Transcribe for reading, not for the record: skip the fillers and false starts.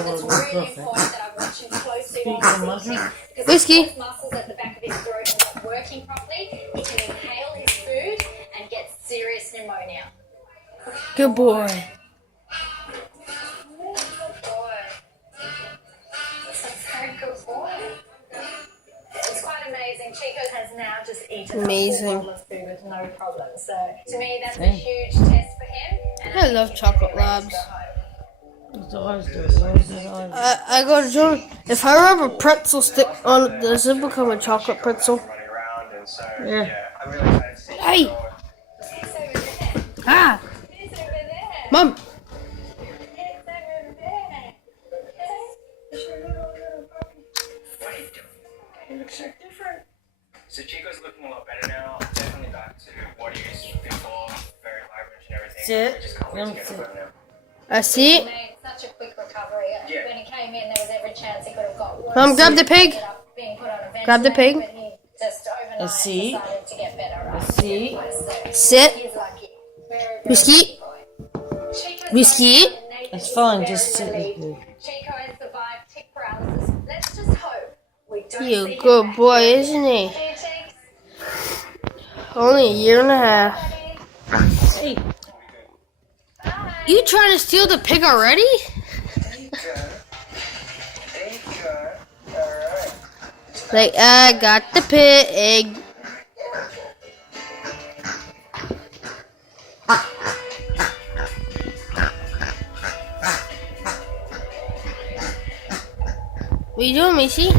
it's really important that I watch him closely while he's eating. Because Whiskey. if those muscles at the back of his throat are not working properly, he can inhale his food and get serious pneumonia. Good boy. Good boy. That's a very good boy. It's quite amazing. Chico has now just eaten Amazing. a full bowl of food with no problem. So to me, that's a huge test for him. And I love chocolate labs. I go to John. If I rub a pretzel stick on it, does it become a chocolate pretzel? Yeah. Hey! Ah! Mom! So Chico's looking a lot better now. Definitely back to what he was before. Very vibrant and everything. Sit. We just can't wait to get him now. I see. He made such a quick recovery. Yeah. When he came in, there was every chance he could have got worse. Mom, grab the pig. Ended up being put on a Grab the ventilator, pig. but he just overnight A seat. decided to get better. Right? seat. So Sit. he's lucky. Very, very Whiskey. lucky boy. Chico's Whiskey. going and Nathan It's is fine, very just sit relieved. with me. Chico has survived tick paralysis. Let's just hope we don't see You him good back. boy, isn't he? Here, Cheeks. Only a year and a half. Hey, Bye. You trying to steal the pig already? Like, I got the pig. What you doing, Macy?